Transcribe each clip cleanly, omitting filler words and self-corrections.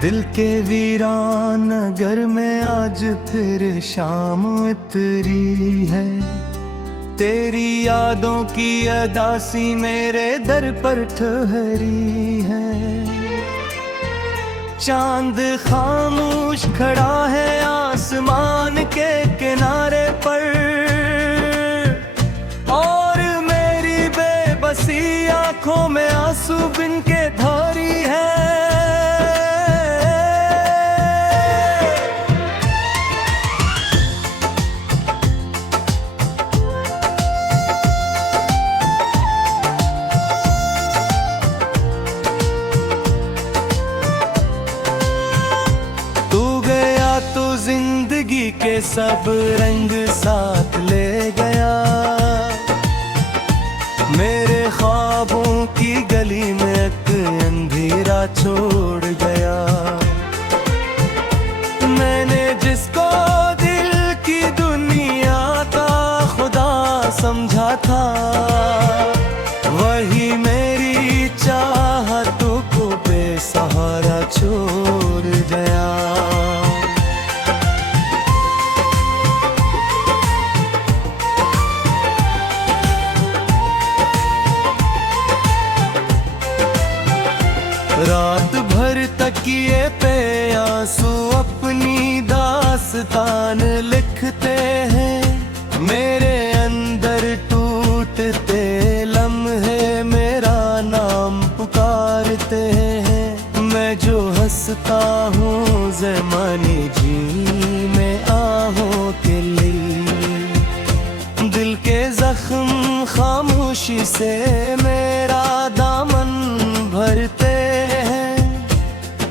दिल के वीरान नगर में आज फिर शाम उतरी है। तेरी यादों की अदासी मेरे दर पर ठहरी है। चांद खामोश खड़ा है आसमान के किनारे पर, और मेरी बेबसी आंखों में आंसू बिन के धारी है। जिंदगी के सब रंग साथ ले गया। मेरे ख्वाबों की गली में एक अंधेरा छोड़ गया। मैंने जिसको दिल की दुनिया का खुदा समझा था, वही मेरी चाहतों को बेसहारा छोड़ गया। रात भर तकिए पे आंसू अपनी दास्तान लिखते हैं। मेरे अंदर टूटते लम्हे मेरा नाम पुकारते हैं। मैं जो हंसता हूँ ज़माने जी में आहों के लिए, दिल के जख्म खामोशी से मेरा दामन भरते हैं।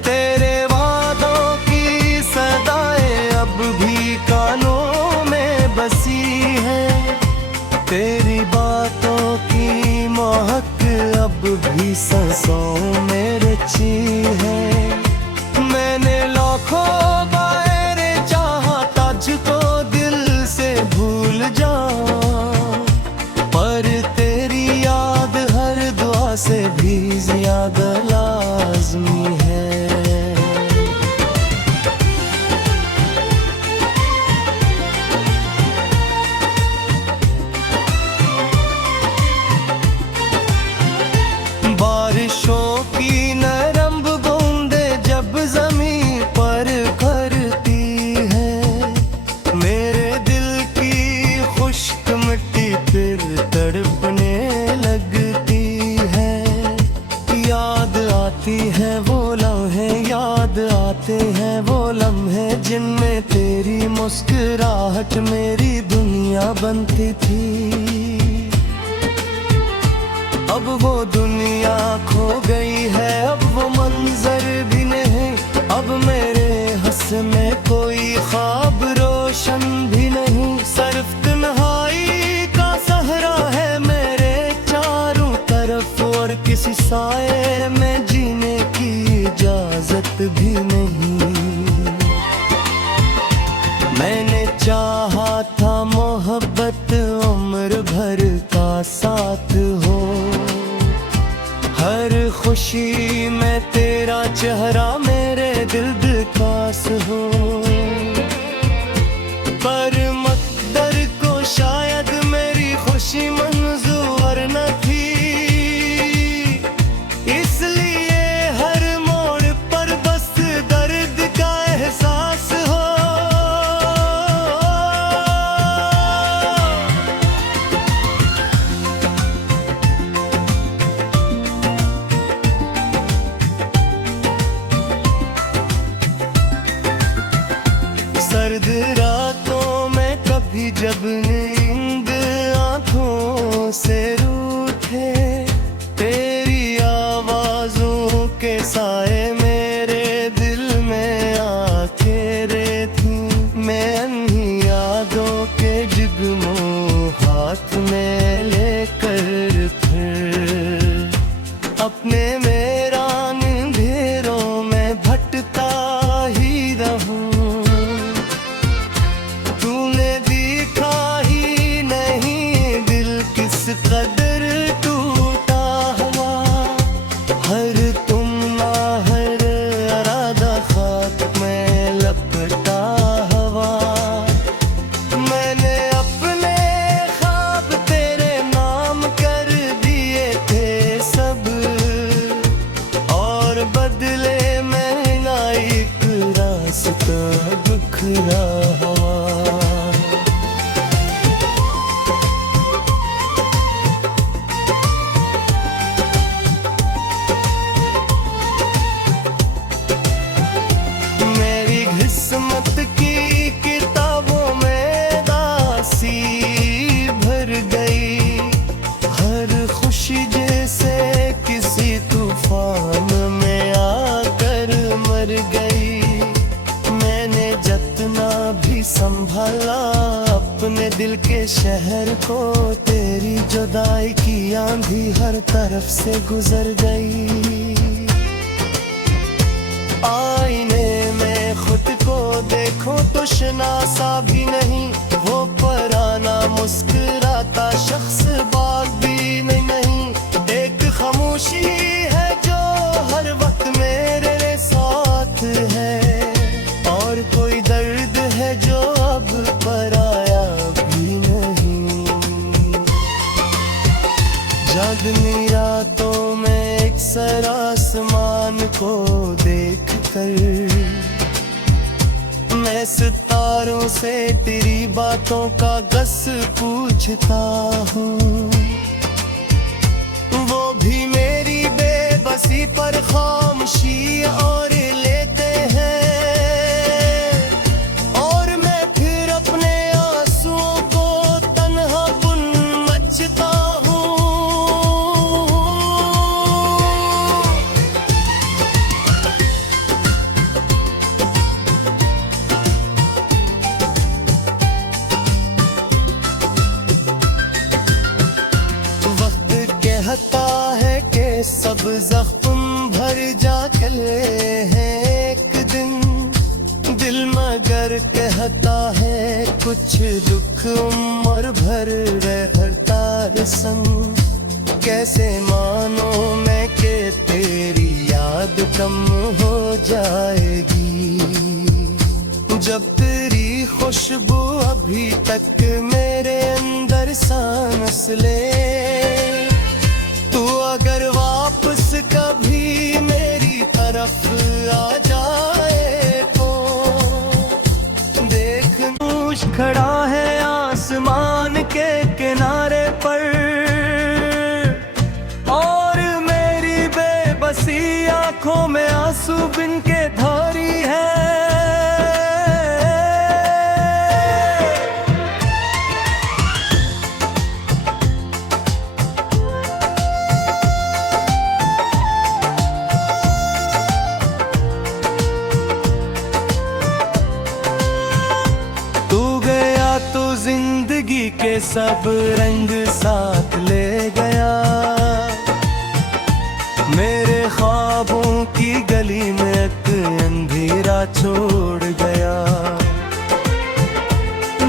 तेरे वादों की सदाएं अब भी कानों में बसी है। तेरी बातों की महक अब भी सांसों में रची है। मैंने लाखों बार चाहा तुझको दिल से भूल जाऊं, पर तेरी याद हर दुआ से भी ज्यादा लाज़मी है। बारिशों की नरम बूंदे जब ज़मीन पर करती है, मेरे दिल की खुश्क मिट्टी फिर तड़पने लगती है। याद आती है वो लम्हे, याद आते हैं वो लम्हे जिनमें तेरी मुस्कुराहट मेरी दुनिया बनती थी। अब वो दुनिया खो गई है, अब वो मंजर भी नहीं। अब मेरे हंस में कोई ख्वाब रोशन भी नहीं। सिर्फ तन्हाई का सहरा है मेरे चारों तरफ, और किसी साए में जीने की इजाजत भी नहीं। मैंने चाहा था मोहब्बत उम्र भर का साथ हो, हर खुशी में तेरा चेहरा मेरे दिल दिलखास हो। पर मकदर को शायद मेरी खुशी मंजूर न थी, इसलिए हर मोड़ पर बस दर्द का एहसास हो। सर्द रातों में कभी जब नींद आंखों से रूठे, तेरी आवाजों के साए मेरे दिल में आखेरे थी। मैं अन्ही यादों के जिग्मों हाथ में लेकर फिर अपने मेरा अंधेरों में भटकता ही रहूं। कदर टूटा हुआ हर तुम हर इरादा अल्लाह अपने दिल के शहर को तेरी जुदाई की आंधी हर तरफ से गुजर गई। आईने में खुद को देखो तो शनासा भी नहीं, वो पुराना मुस्कुराता शख्स बात भी नहीं। एक खामोशी है जो हर वक्त मेरे साथ है, और कोई दर्द है जो अब पराया भी नहीं। जागनी रातों में एक सर आसमान को देख कर मैं सितारों से तेरी बातों का गस पूछता हूँ। वो भी मेरी बेबसी पर खामोशी और लेते हैं, और मैं फिर अपने आंसुओं को तन्हापन मचता हूँ। कहता है कि सब जख्म भर जा चले हैं एक दिन, दिल मगर कहता है कुछ दुख उम्र भर रहता है संग। कैसे मानो मैं कि तेरी याद कम हो जाएगी, जब तेरी खुशबू अभी तक मेरे अंदर सांस ले। तू अगर वापस कभी मेरी तरफ आ जाए तो देख नूश खड़ा है आसमान के किनारे पर, और मेरी बेबसी आंखों में आंसू बिन के धारी है। जिंदगी के सब रंग साथ ले गया, मेरे ख्वाबों की गली में एक अंधेरा छोड़ गया।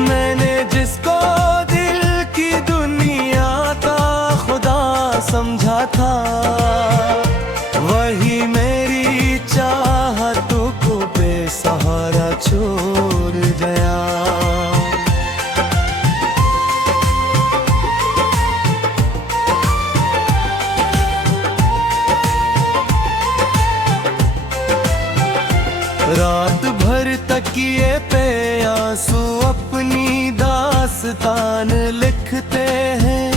मैंने जिसको दिल की दुनिया का खुदा समझा था, वही मेरी चाहतों को बेसहारा छोड़ गया। रात भर तकिए पे आंसू अपनी दास्तान लिखते हैं,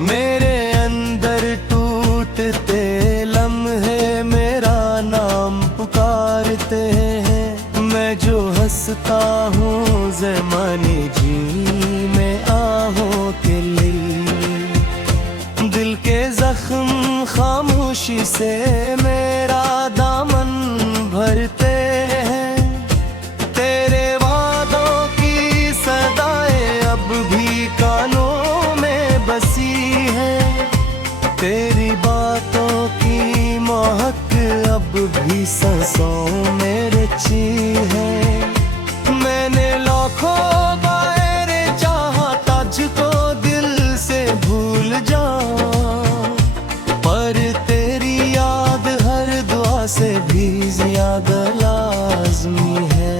मेरे अंदर टूटते लम्हे मेरा नाम पुकारते हैं। मैं जो हंसता हूँ ज़माने जी में आहों के लिए, दिल के जख्म खामोशी से मेरा दामन भरते हैं। तेरे वादों की सदाएं अब भी कानों में बसी है, तेरी बातों की महक अब भी सांसों में रची है। मैंने लाखों बार चाहा तुझको दिल से भूल जाऊं, पर तेरी याद हर दुआ से भी ज्यादा लाज़मी है।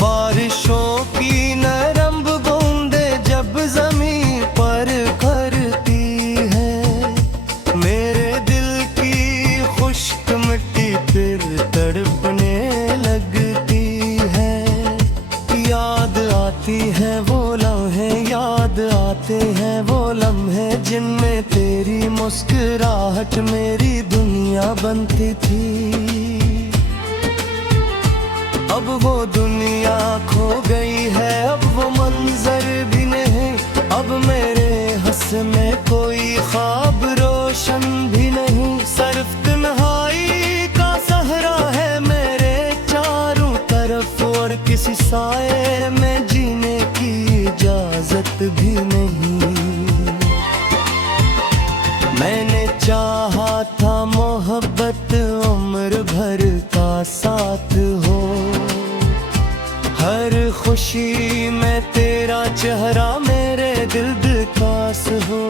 बारिशों की नरम बूंदे जब ज़मीन पर करती है, मेरे दिल की खुश्क मिट्टी फिर तड़पने लगती है। याद आती है वो लम्हे, याद आते हैं वो लम्हे जिनमें तेरी मुस्कुराहट मेरी दुनिया बनती थी। अब वो दुनिया खो गई है, अब वो मंजर भी नहीं, अब मेरे हस में कोई ख्वाब रोशन भी नहीं। सिर्फ तन्हाई का सहरा है मेरे चारों तरफ, और किसी साए में जीने की इजाजत भी नहीं। मैंने चाहा था मोहब्बत उम्र भर का साथ हो, हर खुशी में तेरा चेहरा मेरे दिल पास हो।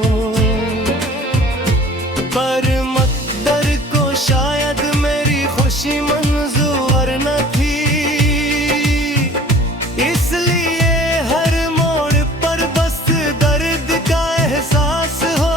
पर मकदर को शायद मेरी खुशी मंजूर न थी, इसलिए हर मोड़ पर बस दर्द का एहसास हो।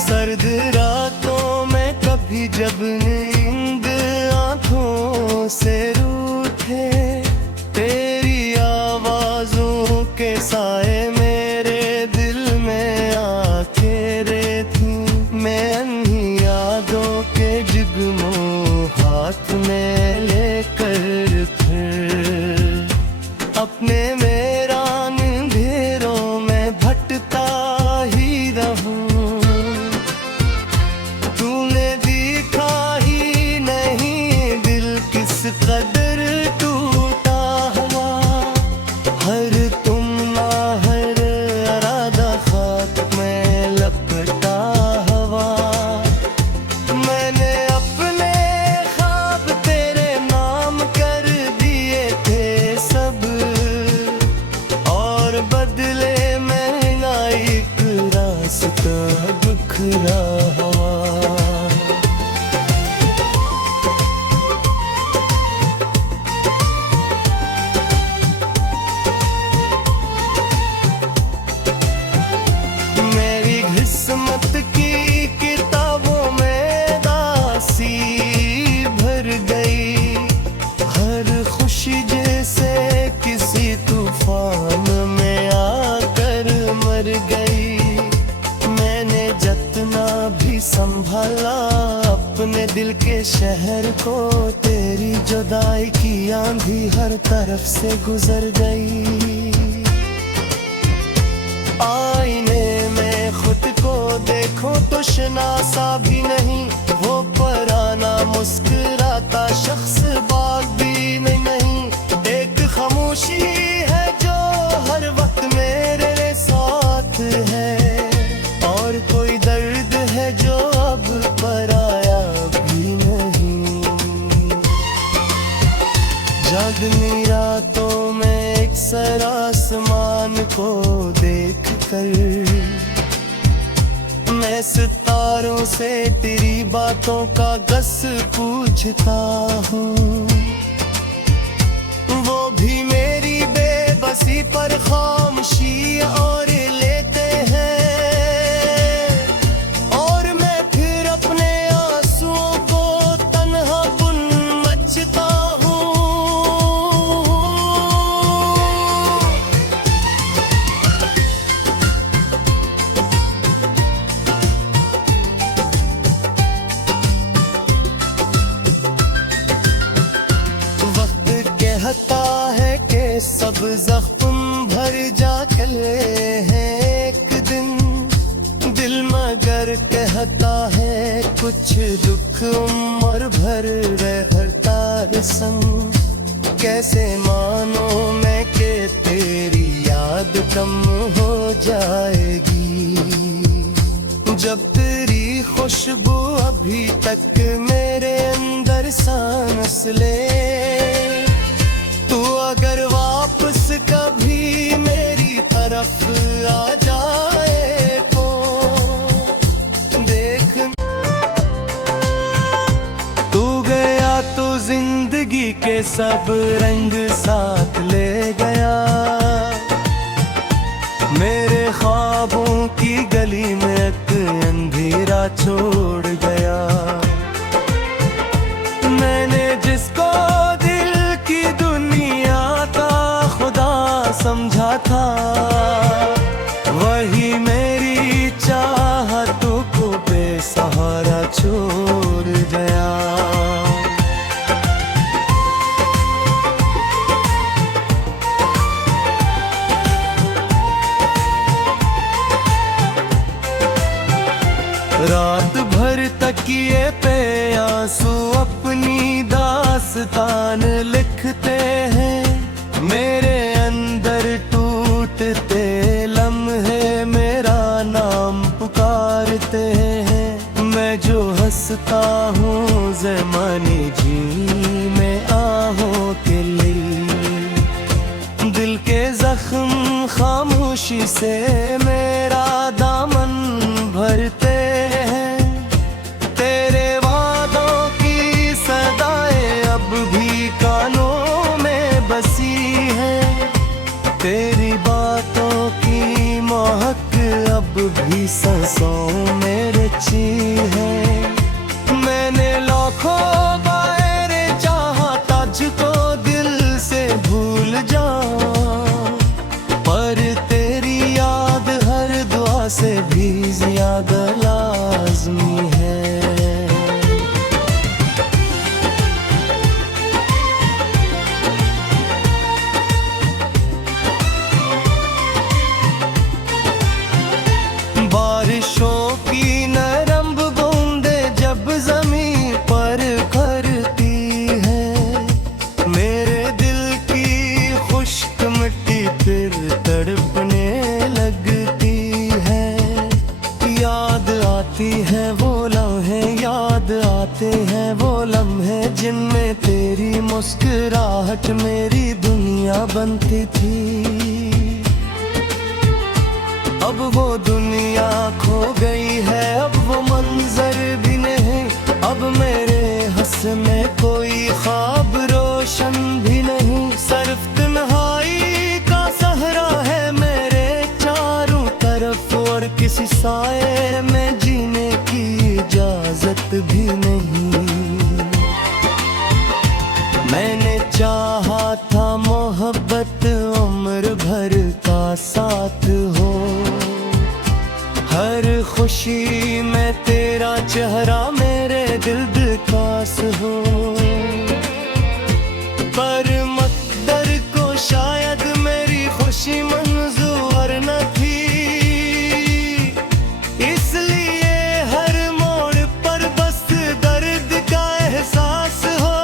सर्द रातों में कभी जब नींद आंखों से रूठे, तेरी आवाजों के साए मेरे दिल में आके रहती। मैं अन्ही यादों के जिग्मो हाथ में लेकर फिर अपने मेरा अंधेरों में भटकता ही रहूं। कदर टूटा हुआ हर तुमना, हर इरादा खाक में लपटा हुआ। मैंने अपने ख्वाब तेरे नाम कर दिए थे सब, और बदले में ना एक रास्ता बिखरा हुआ। किस्मत की किताबों में दासी भर गई, हर खुशी जैसे किसी तूफान में आकर मर गई। मैंने जितना भी संभाला अपने दिल के शहर को, तेरी जुदाई की आंधी हर तरफ से गुजर गई। आईने में खुद को देखो तो शनासा भी नहीं, वो पुराना मुस्कुराता शख्स बात भी नहीं। एक खामोशी है जो हर वक्त मेरे साथ है, और कोई दर्द है जो अब पराया भी नहीं। जागनी रातों में एक सर आसमान को देख कर मैं सितारों से तेरी बातों का गस पूछता हूँ। वो भी मेरी बेबसी पर खामोशी और लेते हैं, और मैं फिर अपने आंसुओं को तन्हा बुन मचता हूँ। कहता है कि सब जख्म भर जा चले हैं एक दिन, दिल मगर कहता है कुछ दुख उम्र भर रहता रसम। कैसे मानो मैं कि तेरी याद कम हो जाएगी, जब तेरी खुशबू अभी तक मेरे अंदर सांस ले। तू अगर वापस कभी मेरी तरफ आ जाए तो देख। तू गया तो जिंदगी के सब रंग साथ ले गया, मेरे ख्वाबों की गली में एक अंधेरा छोड़ गया। मैंने जिसको दिल की दुनिया का खुदा समझा था, वही मेरी चाह रात भर तकिए पे आंसू अपनी दास्तान लिखते हैं। मेरे अंदर टूटते लम्हे मेरा नाम पुकारते हैं। मैं जो हंसता हूँ ज़माने जी में आहों के लिए, दिल के जख्म खामोशी से मेरा दामन भरते हैं। तेरे वादों की सदाएं अब भी कानों में बसी है। तेरी बातों की महक अब भी सांसों में रची है। मैंने लाखों बार चाहा तुझको दिल से भूल जाऊं, पर तेरी याद हर दुआ से भी ज्यादा लाज़मी है। बारिशों की नरम बूंदे जब जमीन पर करती है, मेरे दिल की खुश्क मिट्टी फिर तड़पने लगती है। याद आती है वो लम्हे, याद आते हैं वो लम्हे जिनमें तेरी मुस्कुराहट मेरी दुनिया बनती थी। अब वो दुनिया खो गई है, अब वो मंजर भी नहीं। अब मेरे हंस में कोई ख्वाब रोशन भी नहीं। सिर्फ तन्हाई का सहरा है मेरे चारों तरफ, और किसी साए में जीने की इजाजत भी नहीं। मैंने चाहा था मोहब्बत उम्र भर का साथ हो, हर खुशी में तेरा चेहरा मेरे दिल खास हो। पर मकदर को शायद मेरी खुशी मंजूर न थी, इसलिए हर मोड़ पर बस दर्द का एहसास हो।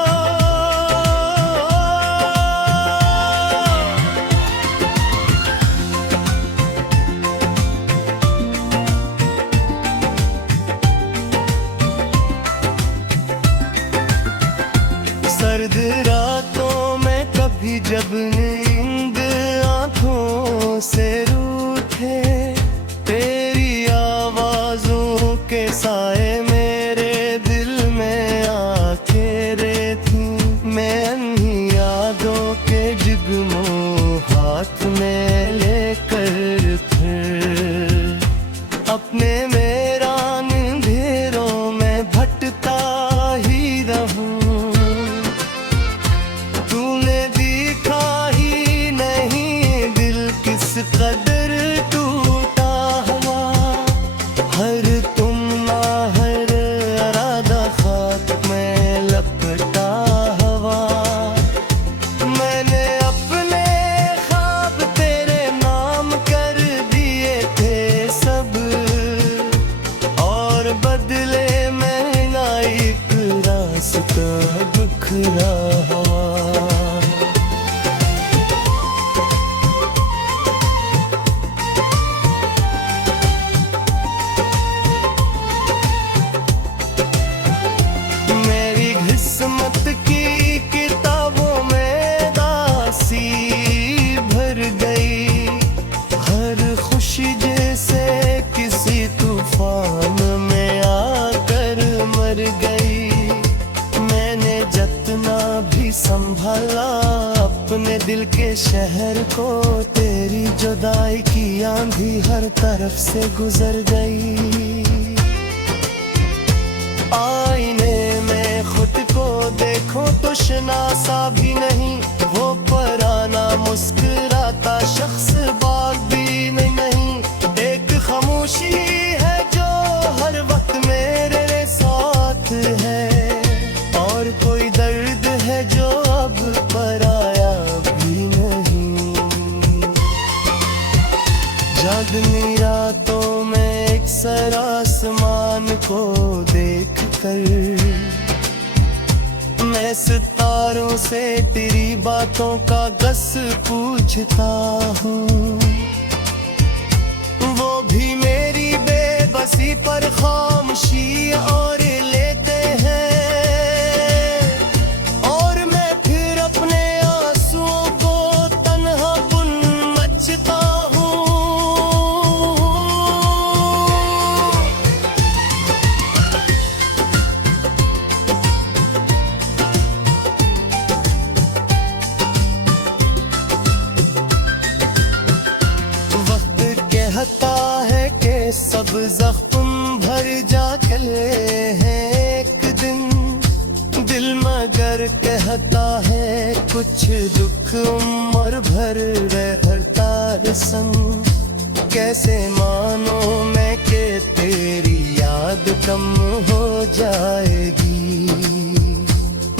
सर्द रातों में कभी जब नींद आंखों से रूठे, तेरी आवाजों के साए मेरे दिल में आके रहती। मैं अन्ही यादों के जुगनू हाथ में लेकर फिर अपने मेरा अंधेरों में भटकता ही रहूं। कदर टूटा हुआ हर तुमना, हर इरादा खाक में लपटा हुआ। मैंने अपने ख्वाब तेरे नाम कर दिए थे सब, और बदले में ना एक रास्ता बिखरा हुआ। किस्मत की किताबों में दासी भर गई, हर खुशी जैसे किसी तूफान में आकर मर गई। मैंने जितना भी संभाला अपने दिल के शहर को, तेरी जुदाई की आंधी हर तरफ से गुजर गई। आईने में खुद को देखो तो शनासा भी नहीं, वो पुराना मुस्कुराता शख्स बाग भी नहीं। एक खामोशी है जो हर वक्त मेरे साथ है, और कोई दर्द है जो अब पराया भी नहीं। जागनी रातों में एक सर आसमान को देख कर मैं सितारों से तेरी बातों का गस पूछता हूँ। वो भी मेरी बेबसी पर खामोशी और लेते हैं और मैं फिर अपने आंसुओं को तन्हापन मचता हूँ। कहता है कि सब जख्म भर जाते हैं एक दिन, दिल मगर कहता है कुछ दुख उम्र भर रहता है संग। कैसे मानो मैं कि तेरी याद कम हो जाएगी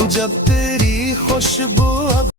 जब तेरी खुशबू अब